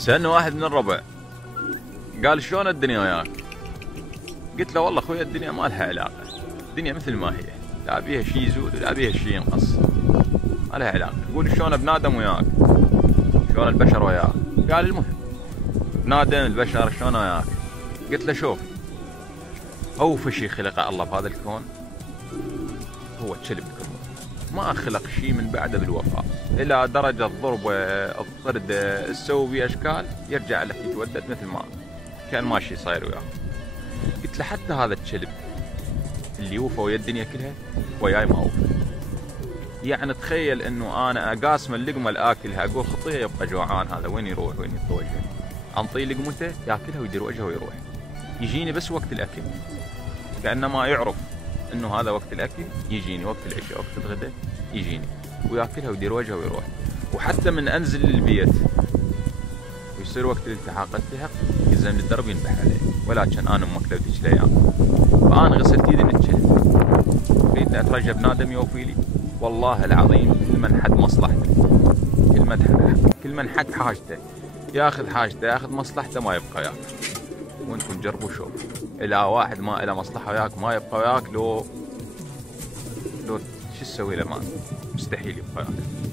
سألني واحد من الربع قال شلون الدنيا وياك؟ قلت له والله اخوي الدنيا ما لها علاقة، الدنيا مثل ما هي، لا بيها شيء يزود ولا بيها شيء ينقص، ما لها علاقة. يقول شلون ابن ادم وياك؟ شلون البشر وياك؟ قال المهم ابن ادم البشر شلون وياك؟ قلت له شوف، اوفى شيء خلقه الله بهذا الكون هو الكلب الكرمه، ما خلق شيء من بعده بالوفاء، الى درجة الضرب والطرد تسوي بيه اشكال يرجع لك يتودد مثل ما كان ماشي صاير وياه. قلت له حتى هذا الكلب اللي يوفى ويا الدنيا كلها وياي ما اوفى. يعني تخيل انه انا اقاسم اللقمه الاكلها اقول خطيه يبقى جوعان، هذا وين يروح وين يتوجه؟ انطيه لقمته ياكلها ويدير وجهه ويروح، يجيني بس وقت الاكل، كانما يعرف انه هذا وقت الاكل، يجيني وقت العشاء وقت الغداء يجيني وياكلها ويدير وجهه ويروح. وحتى من انزل للبيت ويصير وقت الالتحاق التحق يلزم الدرب ينبح عليه، ولكن انا امك لو تجي الايام فانا غسلت ايدي من الكلب، اريد اترجى ابن ادم يوفي لي، والله العظيم كل من حد مصلحته، كل من حد حاجته ياخذ حاجته، ياخذ مصلحته، ما يبقى وياك. وانتم جربوا شوف، الا واحد ما له مصلحه وياك ما يبقى وياك، لو شو تسوي له؟ ما مستحيل يبقى وياك.